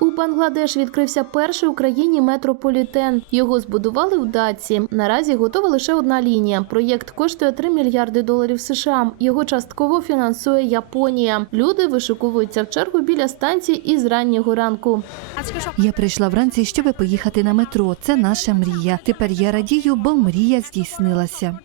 У Бангладеш відкрився перший Україні метрополітен. Його збудували в Даці. Наразі готова лише одна лінія. Проєкт коштує 3 мільярди доларів США. Його частково фінансує Японія. Люди вишукуються в чергу біля станції із раннього ранку. Я прийшла вранці, щоб поїхати на метро. Це наша мрія. Тепер я радію, бо мрія здійснилася.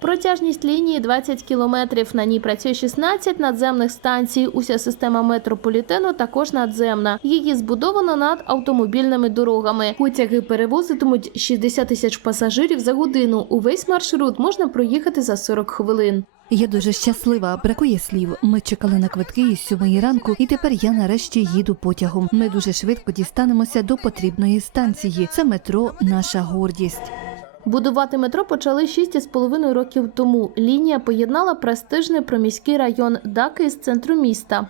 Протяжність лінії 20 кілометрів. На ній працює 16 надземних станцій. Уся система метрополітену також надземна. Її збудовано над автомобільними дорогами. Потяги перевозитимуть 60 тисяч пасажирів за годину. Увесь маршрут можна проїхати за 40 хвилин. Я дуже щаслива, бракує слів. Ми чекали на квитки із сьомої ранку, і тепер я нарешті їду потягом. Ми дуже швидко дістанемося до потрібної станції. Це метро, наша гордість. Будувати метро почали 6,5 років тому. Лінія поєднала престижний проміський район Даки з центру міста.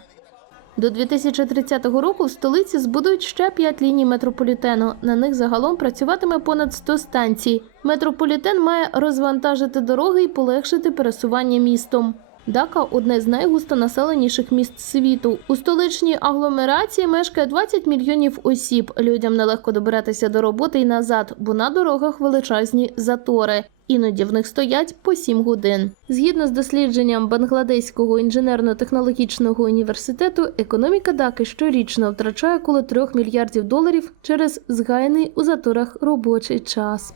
До 2030 року в столиці збудують ще 5 ліній метрополітену. На них загалом працюватиме понад 100 станцій. Метрополітен має розвантажити дороги і полегшити пересування містом. Дака одне з найгустонаселеніших міст світу. У столичній агломерації мешкає 20 мільйонів осіб. Людям нелегко добиратися до роботи і назад, бо на дорогах величезні затори. Іноді в них стоять по 7 годин. Згідно з дослідженням Бангладеського інженерно-технологічного університету, економіка Даки щорічно втрачає коло 3 мільярдів доларів через згаяний у заторах робочий час.